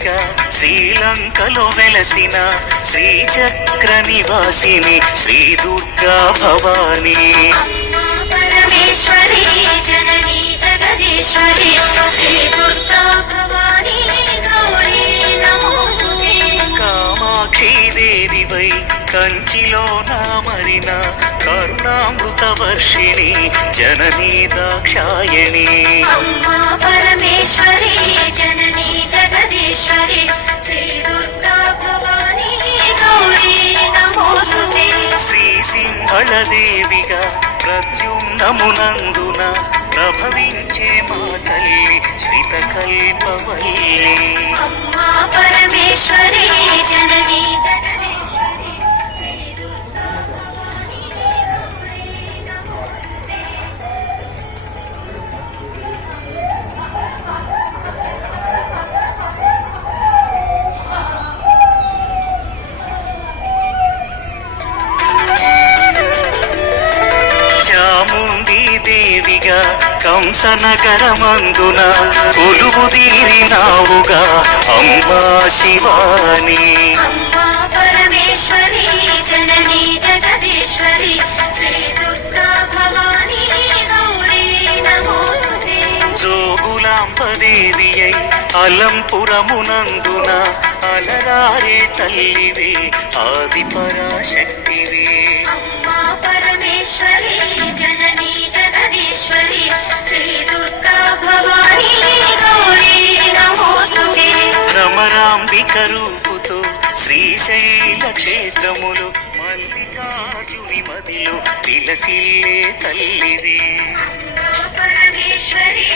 దేవిగా శ్రీలంకలో వెలసిన శ్రీచక్ర నివాసిని శ్రీ దుర్గా భవానీ. పరమేశ్వరి జననీ జగదీశ్వరి శ్రీ దుర్గా భవానీ గౌరీ నమోస్తుతే. కామాక్షి దేవివై కంచిలో నామరిన కరుణామృత వర్షిణి జననీ దాక్షాయణి. అమ్మా పరమేశ్వరి జననీ జగదీశ్వరి శ్రీ దుర్గా భవానీ గౌరీ నమోస్తుతే. శ్రీ సింహళ దేవిగా ప్రద్యుమ్నమునందున ప్రభవించే మా తల్లి శ్రిత కల్పవల్లి. అమ్మా పరమేశ్వరి జననీ జగదీశ్వరి శ్రీ దుర్గా భవానీ గౌరీ నమోస్తుతే. చాముండి దేవిగా కంసనగరమందున కొలువు తీరినావుగా అమ్మా శివాని. అమ్మా పరమేశ్వరి జననీ జగదీశ్వరి శ్రీ దుర్గా భవానీ గౌరీ నమోస్తుతే. జోగులాంబ దేవి అయి అలంపురమునందున అలరారే తల్లివే ఆది పరాశక్తివే. అమ్మా పరమేశ్వరి జననీ జగదీశ్వరి శ్రీ దుర్గా భవానీ గౌరీ నమోస్తుతే. భ్రమరాంబిక రూపుతో శ్రీశైల క్షేత్రములు మల్లికార్జుని మదిలో విలసిల్లే తల్లివే. అమ్మా పరమేశ్వరి